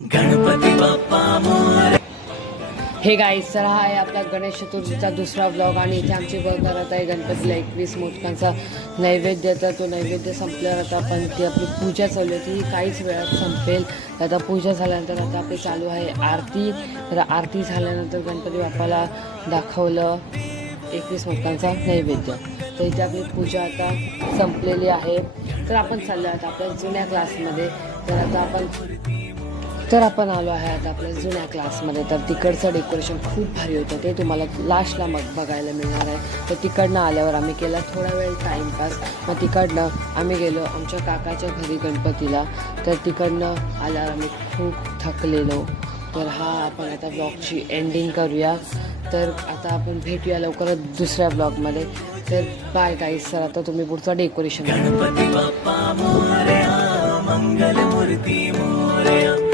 Ganpati Bappa Morya. Hey guys, तर हा आहे आपला गणेश चतुर्थीचा दुसरा ब्लॉग आणि इथे आमची बघ करत आहे गणपतीला 21 मोदकांचा नैवेद्य. तर तो नैवेद्य संपल्यावर आता आपण ती आपली पूजा चालू आहे ती काहीच वेळात संपेल. आता पूजा झाल्यानंतर आता आपली चालू आहे आरती. तर आरती झाल्यानंतर गणपती बाप्पाला दाखवलं 21 मोदकांचा नैवेद्य. तर इथे आपली पूजा आता संपलेली आहे. तर आपण चाललो आता आपल्या जुन्या क्लासमध्ये. तर आपण आलो आहे आता आपल्या जुन्या क्लासमध्ये. तर तिकडचं डेकोरेशन खूप भारी होतं, ते तुम्हाला लास्टला मग बघायला मिळणार आहे. तर तिकडनं आल्यावर आम्ही केला थोडा वेळ टाईमपास. मग तिकडनं आम्ही गेलो आमच्या काकाच्या घरी गणपतीला. तर तिकडनं आल्यावर आम्ही खूप थकलेलो. तर हा आपण आता ब्लॉगची एंडिंग करूया. तर आता आपण भेटूया लवकरच दुसऱ्या ब्लॉगमध्ये. तर बाय गाईस. सर आता तुम्ही पुढचा डेकोरेशन गणपती बाप्पा मोरया, मंगल मूर्ती मोरया।